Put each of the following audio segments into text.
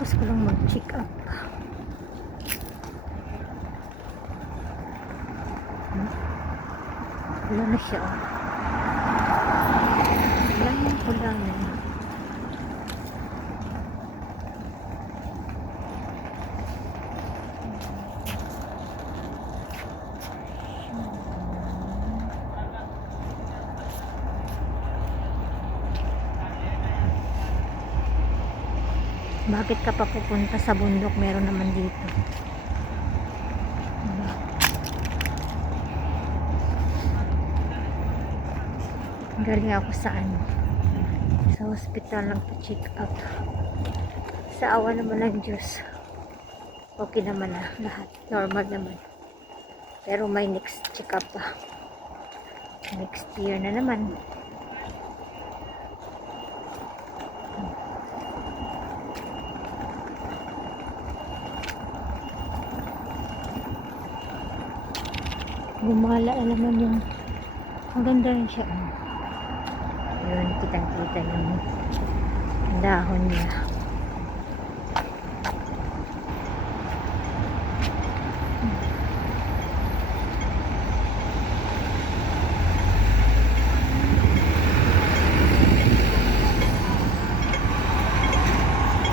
Kakatapos ko lang mag-check up. Wala na siya. Wala na. Bakit ka pa pupunta sa bundok? Meron naman dito. Diba? Galing ako sa sa hospital lang pa-check up. Sa awa naman ng Diyos, okay naman na lahat. Normal naman. Pero may next check up pa. Next year na naman. Gumala na naman yung maganda rin siya. Yun, kitang-kita yung dahon niya.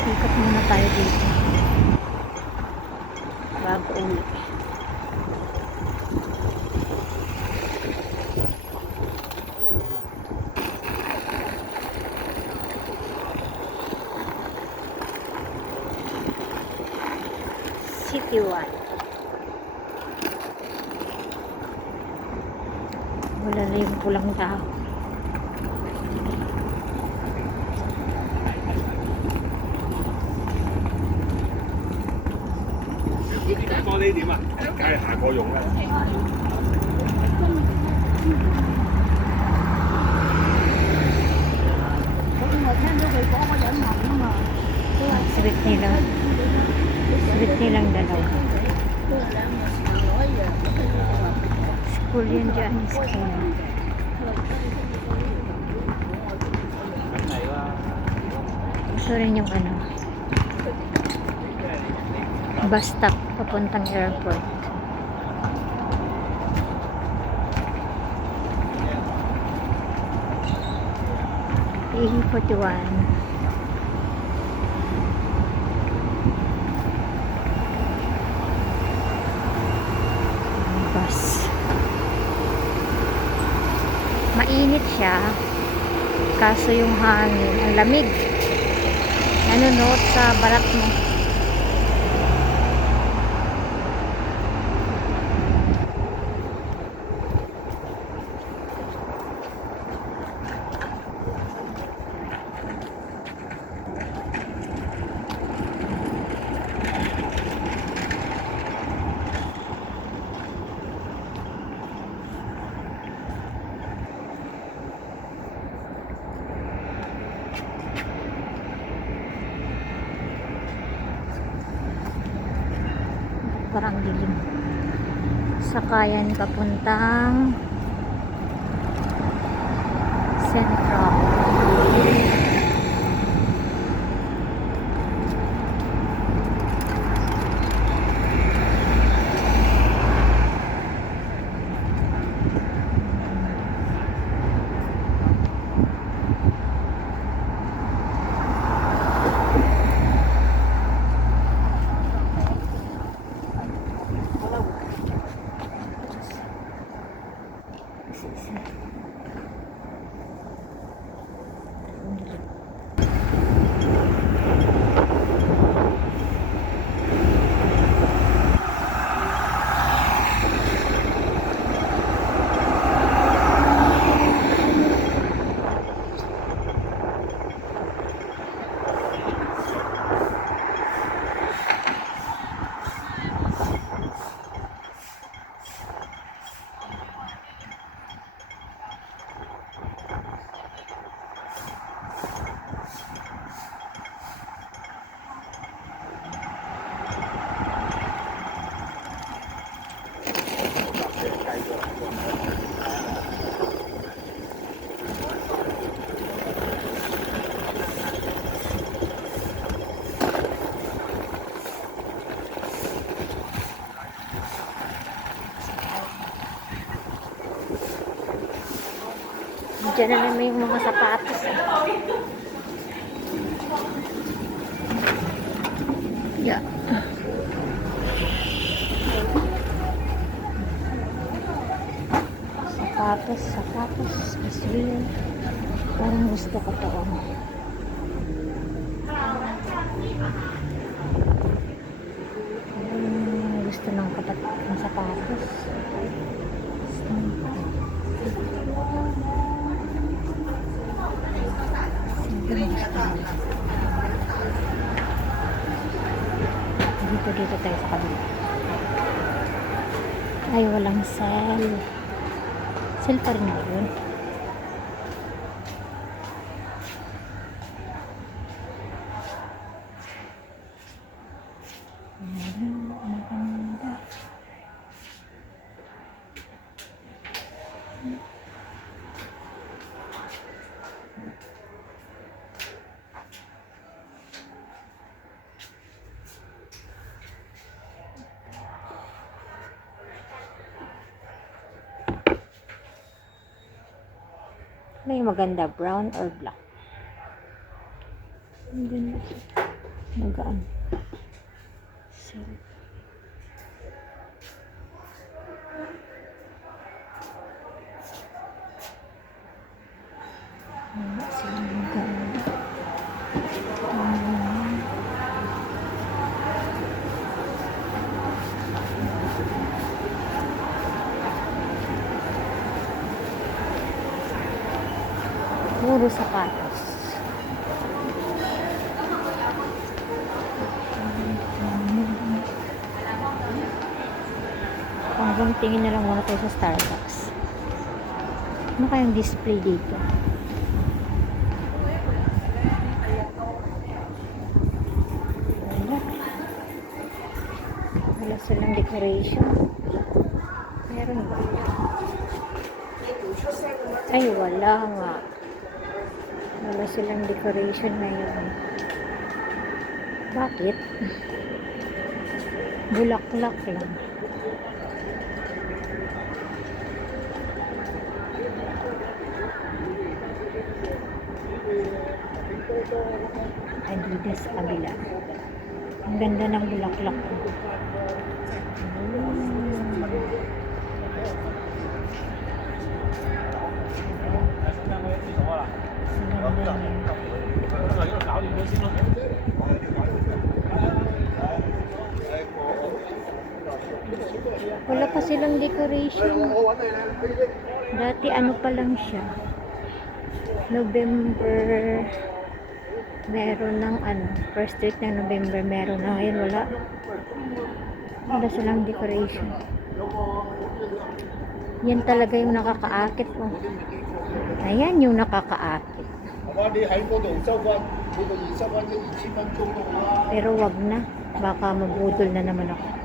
Ikot muna tayo dito bago uwi. City 1. Wala na yung pulang dahon.玻璃點啊？梗係下個用啦。我聽到佢講個人問啊嘛，佢話 Sweet nilang. Sweet nilang dalawa. School yun dyan. School. Ito rin yung bus stop papuntang airport. A41. Bus. Mainit siya. Kaso yung hangin, ang lamig. Nanonood sa balat mo. Parang dilim. Sakayan papuntang Central. Diyan na naman yung mga sapatos. Yeah. Sapatos. Aswin. Parang gusto ko to. Gusto ng kapatid ng sapatos. Dito tayo sa kabila. Ay, walang sale. Sale pa rin ba yun? Maganda. Ano yung maganda? Brown or black? Ang ganda. Magaan. Silk. Sila maganda. Puro sapatos. Hanggang tingin na lang muna tayo sa Starbucks. Ano kayang display dito? Wala silang decoration. Meron ba? Ay, wala nga. Wala silang decoration ngayon. Bakit? Bulaklak lang. Adidas sa kabila. Ang ganda ng bulaklak. Wala pa silang decoration. Dati ano pa lang siya. November meron ng first week ng November meron na. Ngayon wala silang decoration. Yan talaga yung nakakaakit. Oh. Ayan yung nakakaakit. Pero wag na, baka mabudol na naman ako.